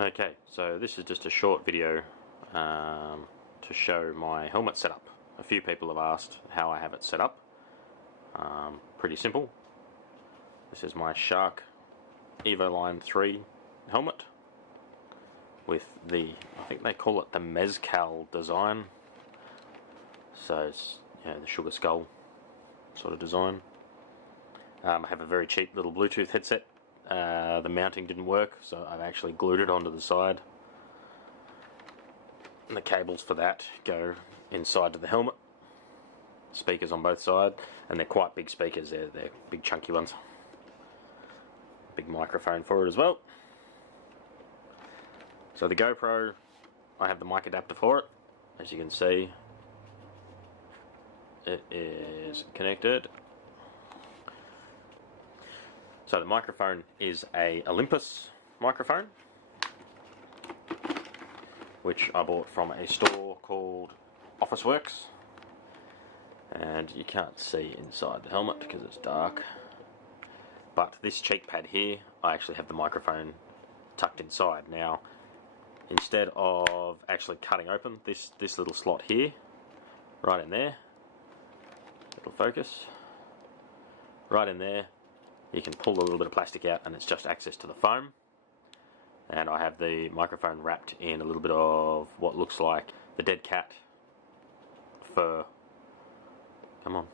Okay, so this is just a short video to show my helmet setup. A few people have asked how I have it set up. Pretty simple. This is my Shark Evoline 3 helmet with the, I think they call it the Mezcal design. So it's the sugar skull sort of design. I have a very cheap little Bluetooth headset. The mounting didn't work, so I've actually glued it onto the side. And the cables for that go inside of the helmet. Speakers on both sides, and they're quite big speakers. They're big chunky ones. Big microphone for it as well. So the GoPro, I have the mic adapter for it. As you can see, it is connected. So the microphone is a Olympus microphone, which I bought from a store called Officeworks. And you can't see inside the helmet because it's dark. But this cheek pad here, I actually have the microphone tucked inside. Now, instead of actually cutting open this little slot here, right in there, it'll focus, right in there, you can pull a little bit of plastic out and it's just access to the foam. And I have the microphone wrapped in a little bit of what looks like the dead cat fur. Come on.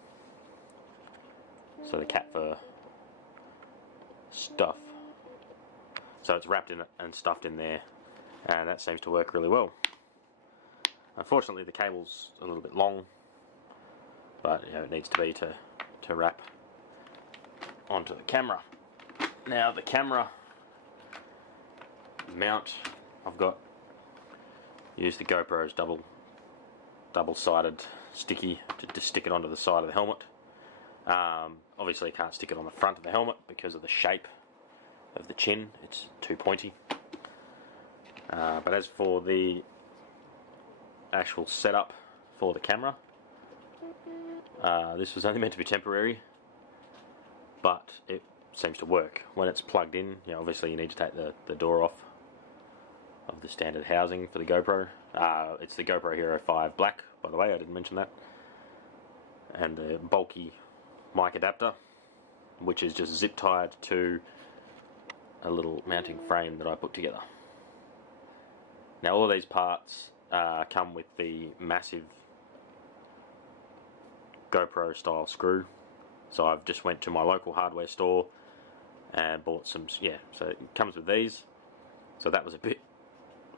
So the cat fur stuff. So it's wrapped in it and stuffed in there, and that seems to work really well. Unfortunately the cable's a little bit long, but it needs to be to wrap onto the camera. Now the camera mount, I've used the GoPro's double-sided sticky to stick it onto the side of the helmet. Obviously you can't stick it on the front of the helmet because of the shape of the chin, it's too pointy. But as for the actual setup for the camera, this was only meant to be temporary, but it seems to work. When it's plugged in, obviously you need to take the door off of the standard housing for the GoPro. It's the GoPro Hero 5 Black, by the way, I didn't mention that. And the bulky mic adapter, which is just zip tied to a little mounting frame that I put together. Now all of these parts come with the massive GoPro style screw. So I've just went to my local hardware store and bought some, so it comes with these. So that was a bit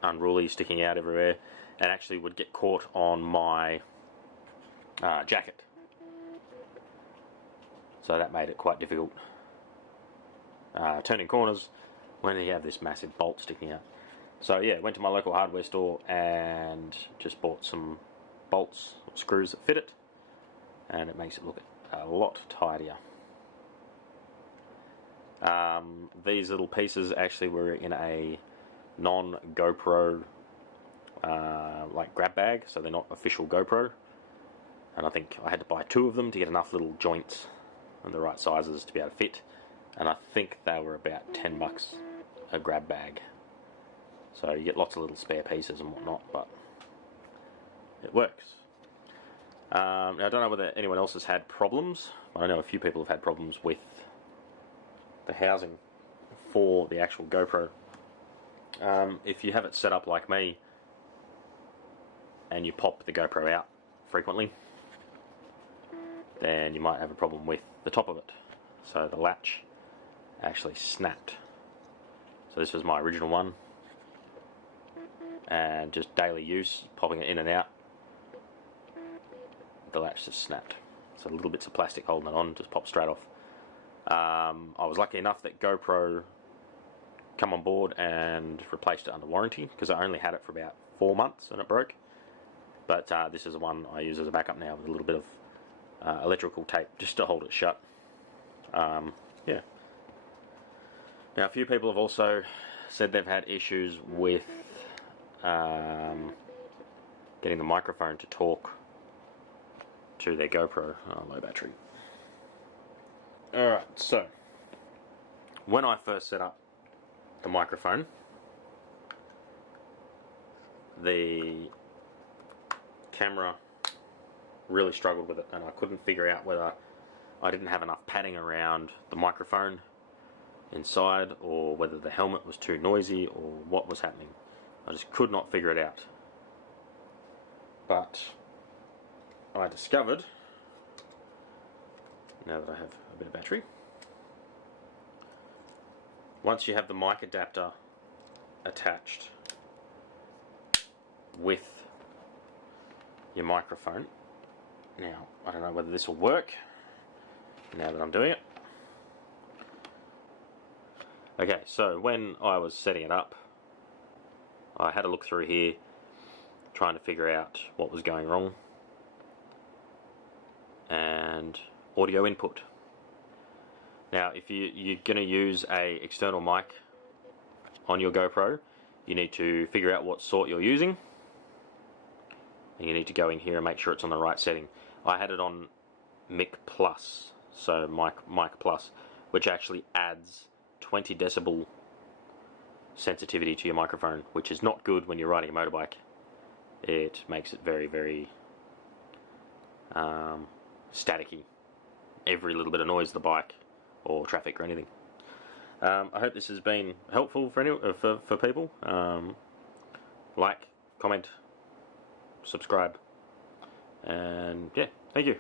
unruly, sticking out everywhere, and actually would get caught on my jacket. So that made it quite difficult turning corners when you have this massive bolt sticking out. So went to my local hardware store and just bought some bolts, screws that fit it, and it makes it look a lot tidier. These little pieces actually were in a non-GoPro like grab bag, so they're not official GoPro, and I think I had to buy 2 of them to get enough little joints and the right sizes to be able to fit, and I think they were about $10 a grab bag. So you get lots of little spare pieces and whatnot, but it works. Now I don't know whether anyone else has had problems, but I know a few people have had problems with the housing for the actual GoPro. If you have it set up like me and you pop the GoPro out frequently, then you might have a problem with the top of it. So the latch actually snapped. So this was my original one, and just daily use, popping it in and out, the latch just snapped. So little bits of plastic holding it on just popped straight off. I was lucky enough that GoPro come on board and replaced it under warranty, because I only had it for about 4 months and it broke. But this is the one I use as a backup now, with a little bit of electrical tape just to hold it shut. Now a few people have also said they've had issues with getting the microphone to talk to their GoPro. Low battery. Alright, so when I first set up the microphone, the camera really struggled with it, and I couldn't figure out whether I didn't have enough padding around the microphone inside, or whether the helmet was too noisy, or what was happening. I just could not figure it out. But I discovered, now that I have a bit of battery, once you have the mic adapter attached with your microphone, now I don't know whether this will work now that I'm doing it. Okay, so when I was setting it up, I had a look through here trying to figure out what was going wrong, and audio input. Now if you're going to use a external mic on your GoPro, you need to figure out what sort you're using, and you need to go in here and make sure it's on the right setting. I had it on Mic Plus, so mic Plus, which actually adds 20 decibel sensitivity to your microphone, which is not good when you're riding a motorbike. It makes it very, very staticky. Every little bit of noise, the bike or traffic or anything. I hope this has been helpful for people. Like, comment, subscribe, and yeah, thank you.